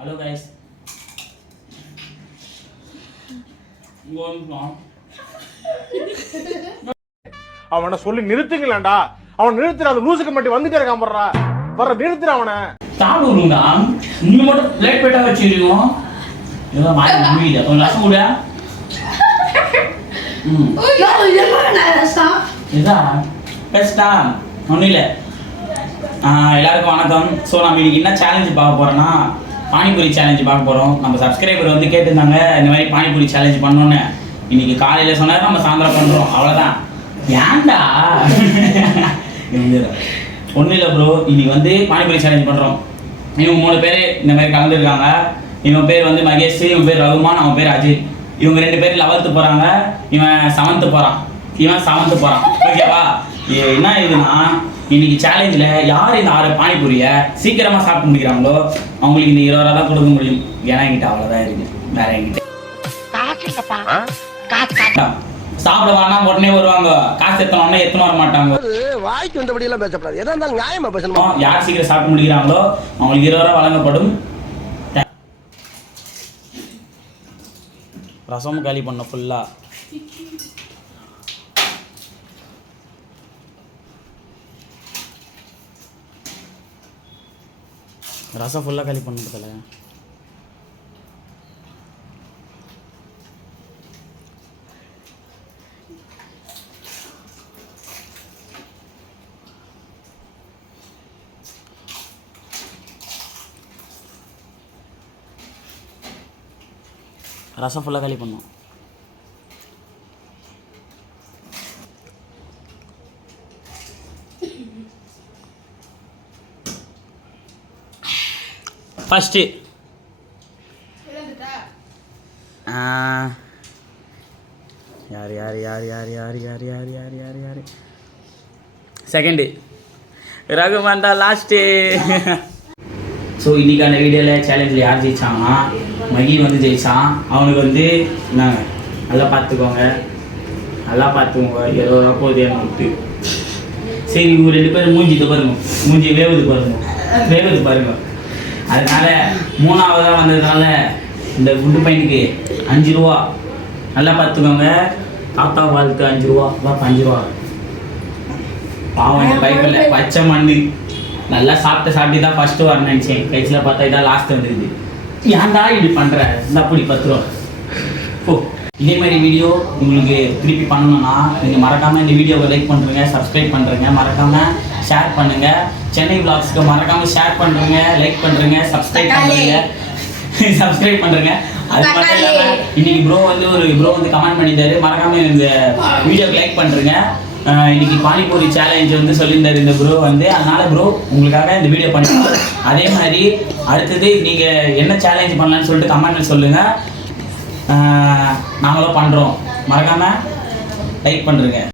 Hello guys. அவனை சொல்லி நிறுத்துங்களேன்டா. அவன் நிறுத்துற அந்த லூசுக்கு மட்டும் வந்துட்டே இருக்கான் போறா. வர நிறுத்துற அவனை. தாடுறா. நீங்க மட்டும் பிளேட் பேட்டா வச்சிருக்கீங்க. ஏதோ மாய் முடியல. கொஞ்சம் ரசம் குடியா? இதா பெஸ்டா ஒன்றும் இல்லை. எல்லாருக்கும் வணக்கம். ஸோ நம்ம இன்னைக்கு என்ன சேலஞ்சு பார்க்க போகிறோன்னா பானிபூரி சேலஞ்சு பார்க்க போகிறோம். நம்ம சப்ஸ்கிரைபர் வந்து கேட்டிருந்தாங்க இந்த மாதிரி பானிபூரி சேலஞ்சு பண்ணோன்னு. இன்னைக்கு காலையில் சொன்னார், நம்ம சாயந்தரம் பண்ணுறோம், அவ்வளோதான். ஏன்டா ஒன்றும் இல்லை ப்ரோ. இன்னைக்கு வந்து பானிபூரி சேலஞ்ச் பண்ணுறோம். இவங்க 3 பேர் இந்த மாதிரி கலந்துருக்காங்க. இவன் பேர் வந்து மகேஷ், இவன் பேர் ரகுமான், அவன் பேர் அஜய். இவங்க 2 பேர் 11th போகிறாங்க, இவன் 7th போகிறான், இவன் 7th போகிறான். ஓகேவா? என்ன இதுன்னா இன்னைக்கு சேலஞ்சில் யார் இந்த 6 பானிபூரியை சீக்கிரமாக சாப்பிட்டு முடிக்கிறாங்களோ அவங்களுக்கு இந்த 20 ரூபா தான் கொடுக்க முடியும். ஏன்னா என்கிட்ட அவ்வளோதான் இருக்குது, வேற என்கிட்ட சாப்பிட வேணாம் உடனே வருவாங்க, காசு எத்தனோன்னா எத்தனை வர மாட்டாங்க. வாய்க்கு வந்தபடி எல்லாம் பேசப்படாது. எதா இருந்தாலும் நியாயமா பேசணும். யார் சீக்கிரம் சாப்பிட்டு முடிக்கிறாங்களோ அவங்களுக்கு 20 ரூபா வழங்கப்படும். ரசமும் காலி பண்ண ஃபுல்லாக. ரசம் ஃபுல்லாக காலி பண்ணுறதில்ல. ரசம் ஃபுல்லாக காலி பண்ணோம். ஃபஸ்ட்டு யார் யார் யார் யார் யார் யார் யார் யார் யார் யார் செகண்டு ரகுமான் தான் லாஸ்ட்டு. ஸோ இன்றைக்கான வீடியோவில் சேலஞ்சில் யார் ஜெயிச்சாங்கன்னா மகி வந்து ஜெயிச்சான். அவனுக்கு வந்து நாங்கள் நல்லா பார்த்துக்கோங்க, நல்லா பார்த்துக்கோங்க. 20 ரூபா போகுது எனக்கு. சரி, இவங்க 2 பேரும் மூஞ்சிட்டு பாருங்க, மூஞ்சி வேவுது பாருங்க. அதனால 3ஆவதாக வந்ததுனால இந்த குண்டு பையனுக்கு 5 ரூபா. நல்லா பார்த்துக்கோங்க. தாத்தா வாழ்க்கை 5 ரூபா, 5 ரூபா. பாவம் இந்த பைப்பில் பச்சை மண்ணு. நல்லா சாப்பிட்டு தான் ஃபஸ்ட்டு வர நினச்சேன். கடைசியில் பார்த்தா இதான் லாஸ்ட் வந்துருது. ஏன்டா இப்படி பண்ணுற? இந்த அப்படி 10 ரூபா. ஓ, இதே மாதிரி வீடியோ உங்களுக்கு திருப்பி பண்ணணும்னா நீங்கள் மறக்காமல் இந்த வீடியோவை லைக் பண்ணுறங்க, சப்ஸ்கிரைப் பண்ணுறங்க, மறக்காமல் ஷேர் பண்ணுங்கள். சென்னை விளாக்ஸ்க்கு மறக்காமல் ஷேர் பண்ணுறங்க, லைக் பண்ணுறங்க, சப்ஸ்கிரைப் பண்ணுறங்க. அது மட்டும் இல்லாமல் இன்னைக்கு ப்ரோ வந்து கமெண்ட் பண்ணிட்டாரு, மறக்காமல் இந்த வீடியோக்கு லைக் பண்ணுறங்க. இன்னைக்கு பானிபூரி சேலஞ்ச் வந்து சொல்லியிருந்தார் இந்த ப்ரோ வந்து. அதனால ப்ரோ உங்களுக்காக இந்த வீடியோ பண்ணிக்கலாம். அதே மாதிரி அடுத்தது நீங்கள் என்ன சேலஞ்ச் பண்ணலான்னு சொல்லிட்டு கமெண்ட்ல சொல்லுங்கள், நாங்களும் பண்ணுறோம். மறக்காமல் லைக் பண்ணுறங்க.